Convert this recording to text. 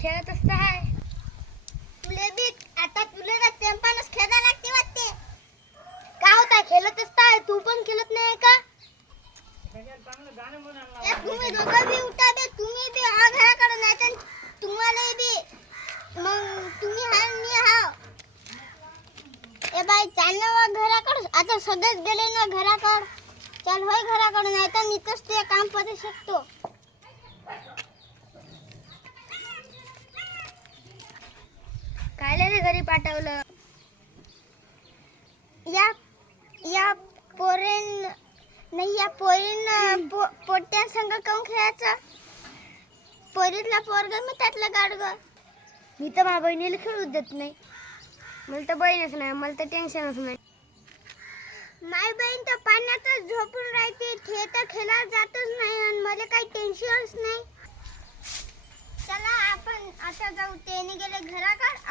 खेळत असता हाय. तुले बी आता तुले ना टेम्पानच खेळायला लागते वाटते. का होता खेळत असता तू पण खेळत नाही का? तुम्ही दोघं बी उठा बे. तुम्ही बी हा घराकडे नाही तर तुम्हाला बी मग तुम्ही हा मी हा. ए बाई चाल ना घराकडे. आता सगळेच गेले ना घराकडे. चल होय घराकडे नाही तर नीतच ते काम करू शकतो. कायले रे घरी पाठवलं? या पोरेन नाही या पोरीन पोट्या संग काऊन खेळायचं. पोरीतला पोरग मी त्यातलं गाडगं. मी तर माझ्या बहिणीला खेळूच देत नाही. मला तर बहीणच नाही, मला तर टेन्शनच नाही. माय बहीण तर पाण्यातच झोपून राहते. ते तर खेळायला जातच नाही आणि मला काही टेन्शनच नाही. चला आपण आता जाऊ. ते गेले घराकडे